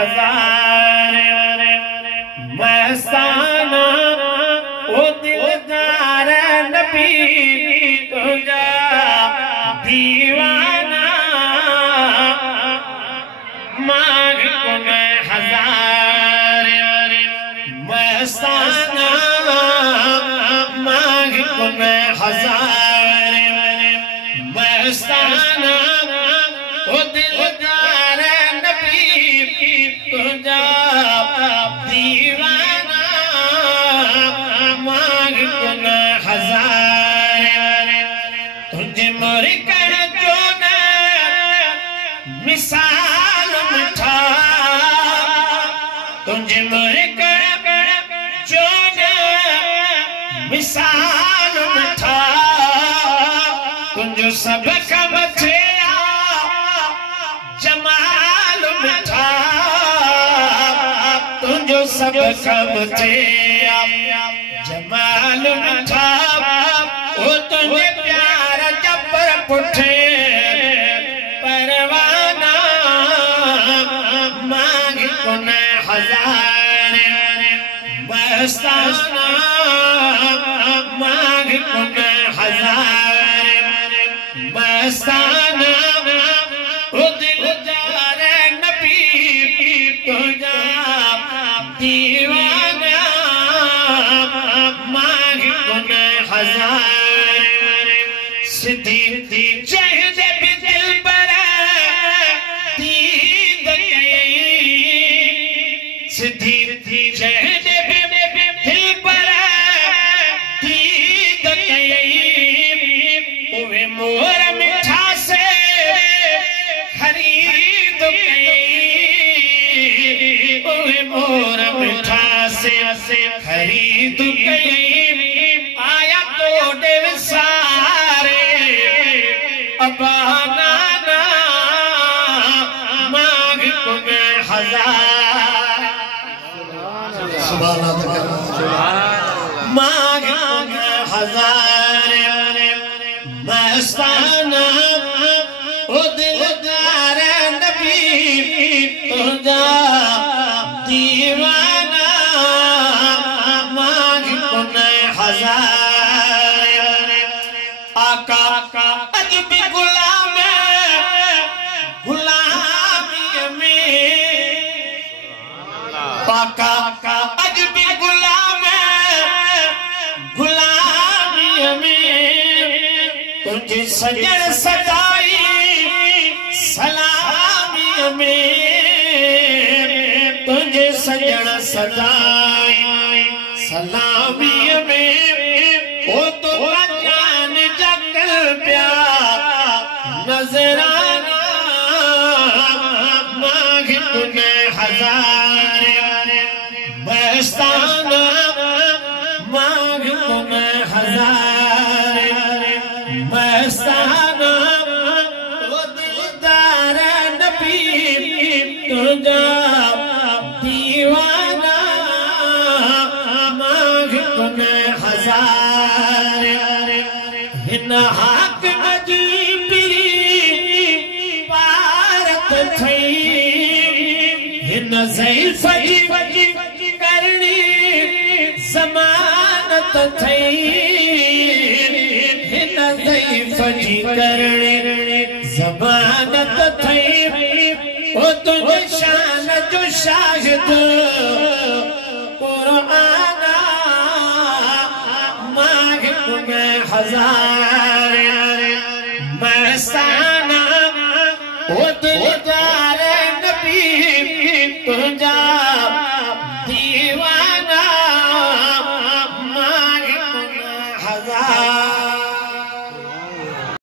हजार मस्ताना ओ दिलदार नबी तुझा दीवाना मांग को मैं हजार मस्ताना मांग को मैं हजार मस्ताना ओ दिलदार नबी तुझा दीवाना मांग को मैं हजार तुझे मोर कर जो न मिसाल मिठा तुझे मोर कर जो न मिसाल मिठा तुझो सब कमथे जमाल मिठा तुझो सब कमथे जमाल मिठा ओ तुझे प्यार जबर पुठे परवाना मांग को न हजार मस्ताना मांग को न हजार मस्ताना ओ दिलदार नबी तुझा दीवाना मांग को न हजार सिद्दीक़ी चहद भी दिल पर दीद गई सिद्दीक़ी चहद भी दिल पर दीद गई वे मोर मिठा से खरीद गई वे मोर मिठा से खरीद गई आया तो देव सारे अबाना मांग को मैं हजार सुभान अल्लाह मांग को मैं हजार मस्ताना ओ दिलदार नबी तुझा दीवाना मांग को मैं हजार आका अज भी गुलाम गुलामी में आका अज भी गुलाम गुलामी में तुझे सजन सजाई सलामी में तुझे सजन सजाई सलामी में ओ तो जान जगल प्यार नजराना मांग को मैं हजार मस्ताना मांग को मैं हजार मस्ताना ओ दिलदार नबी तुझा दीवाना मांग को मैं हजार हिन हाक नजीबी पारत थई हिन ज़ईफ़ जी करनी ज़मानत थई हिन ज़ईफ़ जी करनी ज़मानत थई ओ तुझे शान जो शाहिद कुरान मांग को मैं हजार मस्ताना ओ दिलदार नबी तुझा